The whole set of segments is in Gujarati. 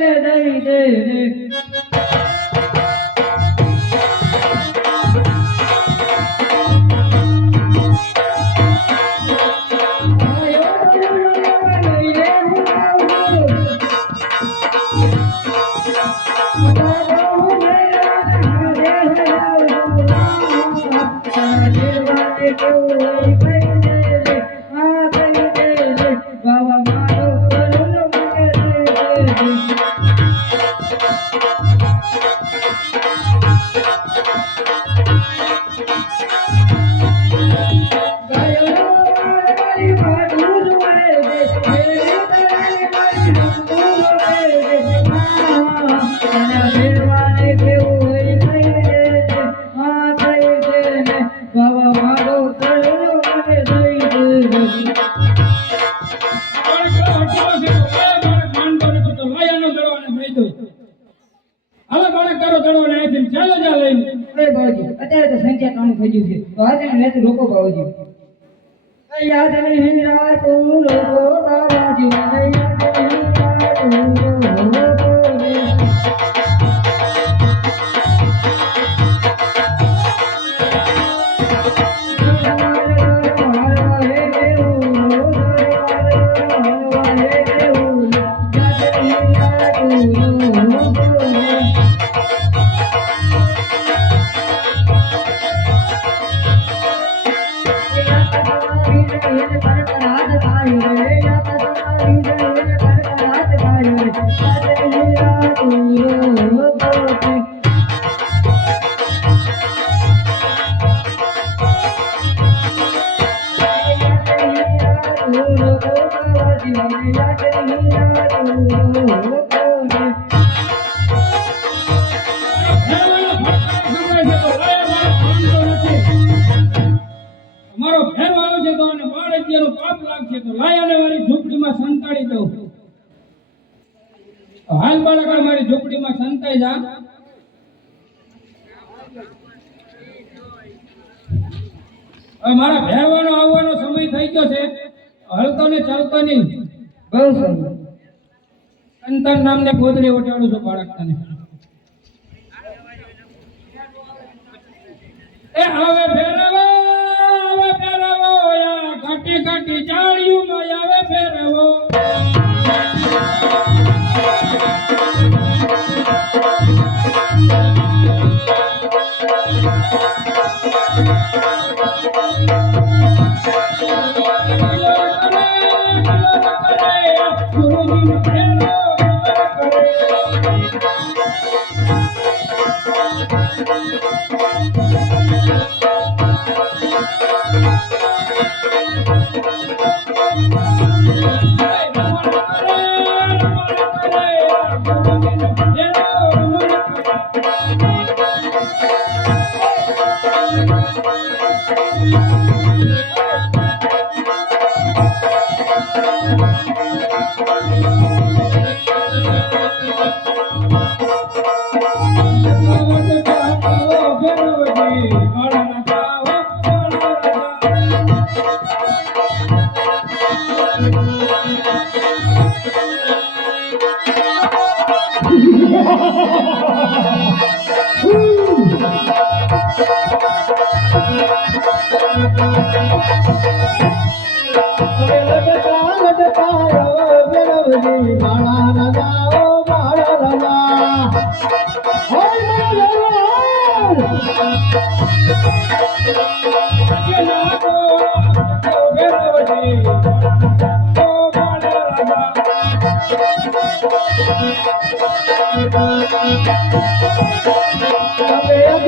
દઈ દે Yeah. అయ్యా తన రాజు లోకరాజు అయ్యా હાલ બાળક મારી ઝૂંપડીમાં સંતાઈ જા. મારા ભેરવાનો આવવાનો સમય થઈ ગયો છે. હળતો ને ચાલતો નહીં. બહુ સારું સંતાન નામને ગોદડી ઓટાડું છું બાળક તને એ હવે ફેરવો હવે ફેરવો યા ઘટી ઘાટી જાળીઓમાં આવે ફેરવો. Thank you.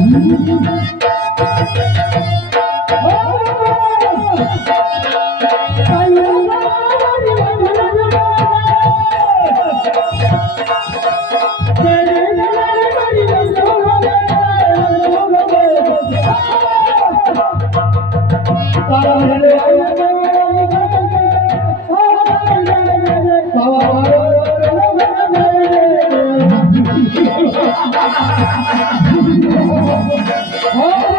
Thank you. Oh,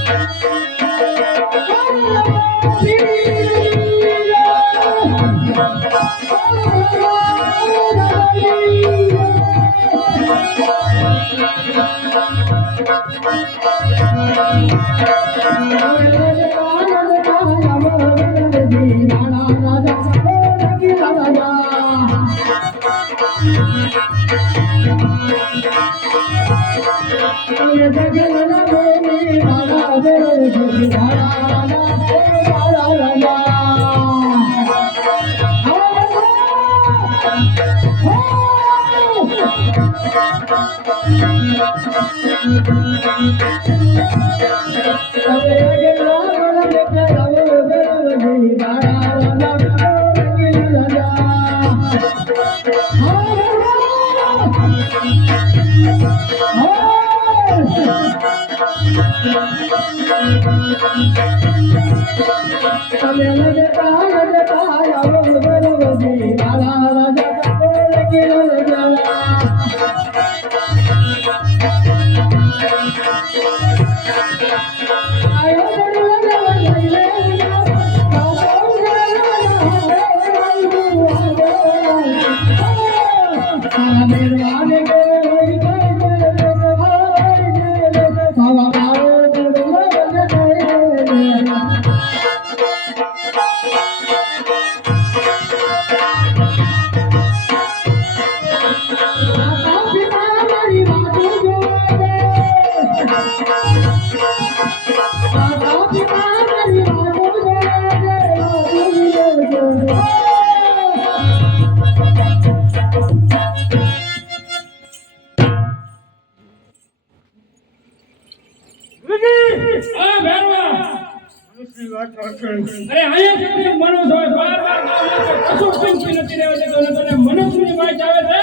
Bala I تايج تايو આ ભેરવા. અરે અહીંયા સુધી મનુષ્ય હોય, બાર બાર કશું નથી રહેવા દેતો, અને તને વાત આવે છે?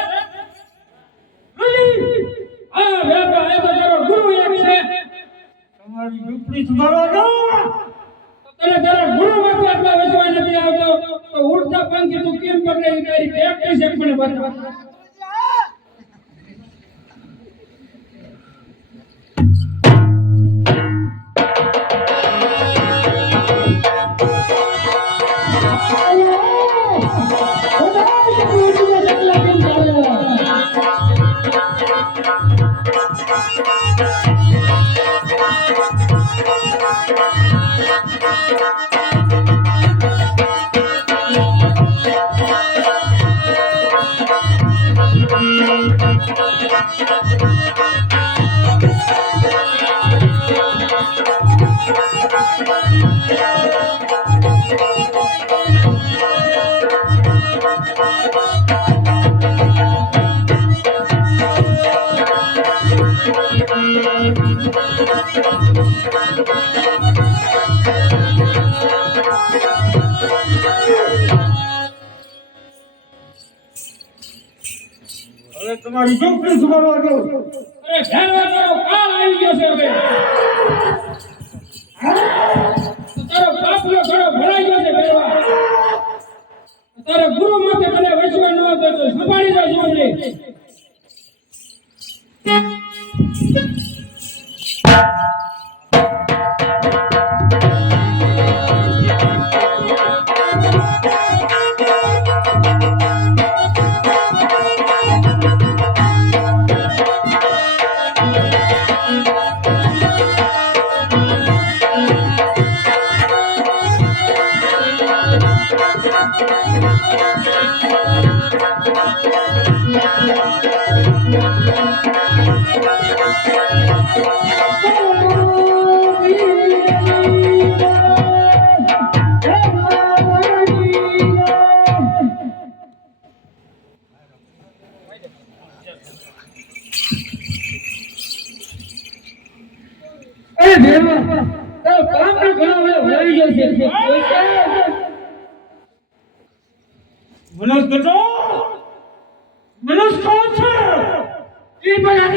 હવે તમારી ઝૂંપડી સુધારવા દો. અરે ભેરવા તારો કાળ આવી ગયો છે હવે. તારો બાપલો ઘણો ભરાઈ ગયો છે ભેરવા તારે ગુરુ માટે મને વચવા ન હતો તો સંભાળી જા જીવનને. Thank.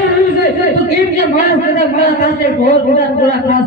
આને રહ્યું છે તો કેમ કે માણસ કરતા મારા પાસે ઘોર ઘોડા ઘોડા ખાસ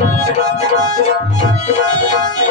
Thank you.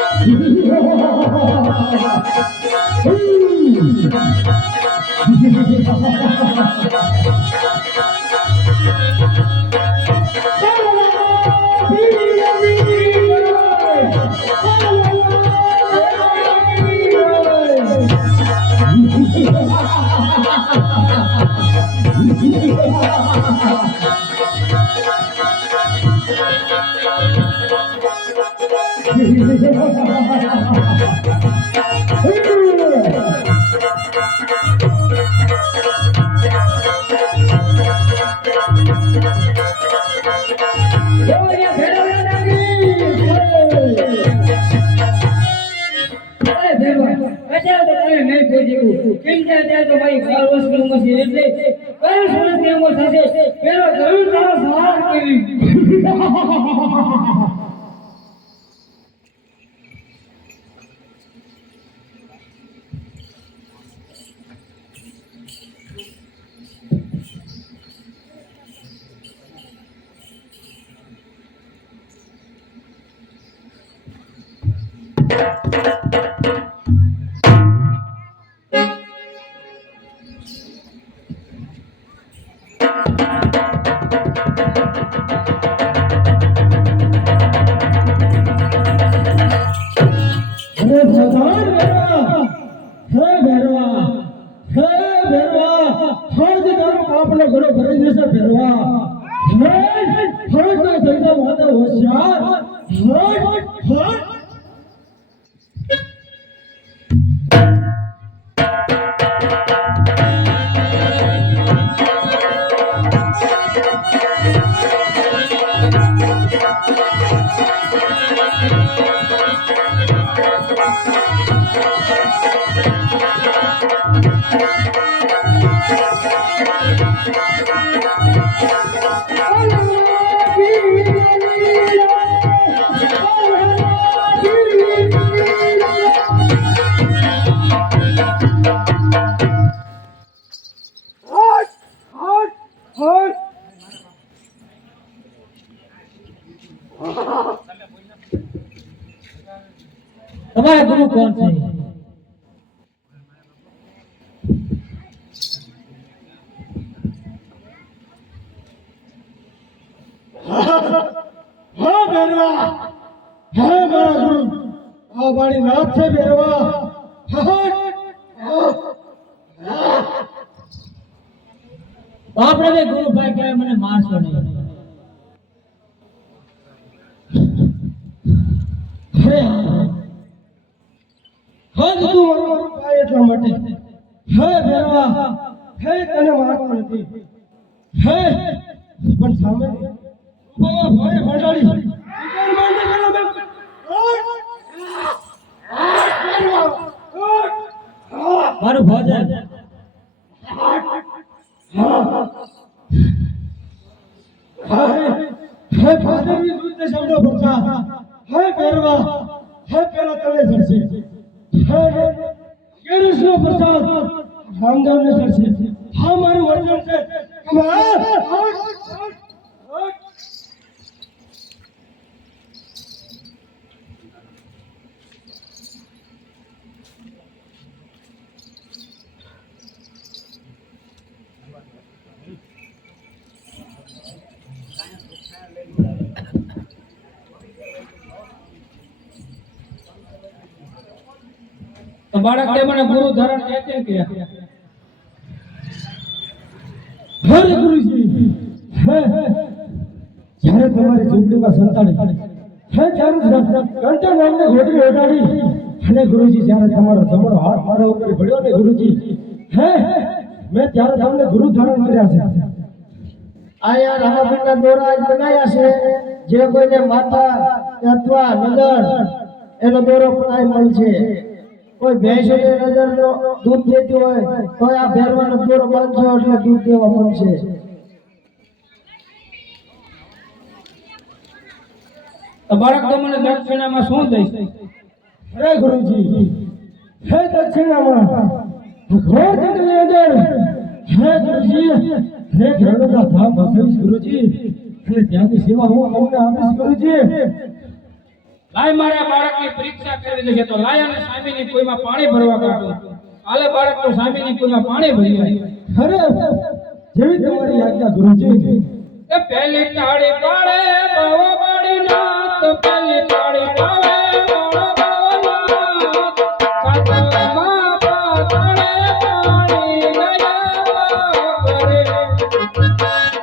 કેમ કે અત્યારે તો મારી બાર વર્ષની ઉંમર છે એટલે બાવીસ વર્ષની ઉંમર થશે પેલો જરૂર તારો સવાલ કેવી હા ભેરવા હા મારા ગુરુ. આ મારી નાથ છે ભેરવા આપણે ગુરુભાઈ કહેવાય મને મારશો નહીં. અરે હા. તું ભાઈ એટલા માટે. હે ભેરવા હે તને મારતો નથી. હે હે ફાદરની દૂધને શબ્દો ભરતા હે ભેરવા, હે પેલા તને ચડશે. હે કેરસનો પ્રસાદ રામદેવને ચડશે. હા, મારું વચન છે. તો બાળક તે મને ગુરુ ધરણ છે કે હરે ગુરુજી જ્યારે તમારી ઝૂંપડીમાં સંતાડી હે ત્યારે કંચન નામને ઘોટડી ઓઢાડી, અને ગુરુજી જ્યારે તમારો જમણો હાથ મારા ઉપર ભળ્યો ને ગુરુજી, હે મેં ત્યારે તમને ગુરુ ધારણ કર્યા છે. આ યાર રામાપીરના દોરા આજ બનાવ્યા છે. જે કોઈને માતા અથવા નજર એનો દોરો પણ આ મળશે કોઈ ભેંસો નજર તો દૂધ દેતી હોય તો આ ભેરવાનો પૂરો બનશે એટલે દૂધ દેવા મળશે. બાળક તો મને દક્ષિણામાં શું દઈશ અરે ગુરુજી હે દક્ષિણામાં ઘોર ચંદ્રની હે ગુરુજી હે ઘરડા ધામ ભસવીશ ગુરુજી. એટલે ત્યાંની સેવા હું તમને આપીશ ગુરુજી. લાય મારા બાળકની પરીક્ષા કરવી છે તો લાય અને સ્વામીની કોઈમાં પાણી ભરવા કાઢો. આલે બાળક તો સ્વામીની કોઈમાં પાણી ભરી જાય. ખરે જેવી તમારી આજ્ઞા ગુરુજી. એ પહેલી તાળી પાડે બાવો બાળી નાથ પહેલી તાળી પાડે Thank બાવો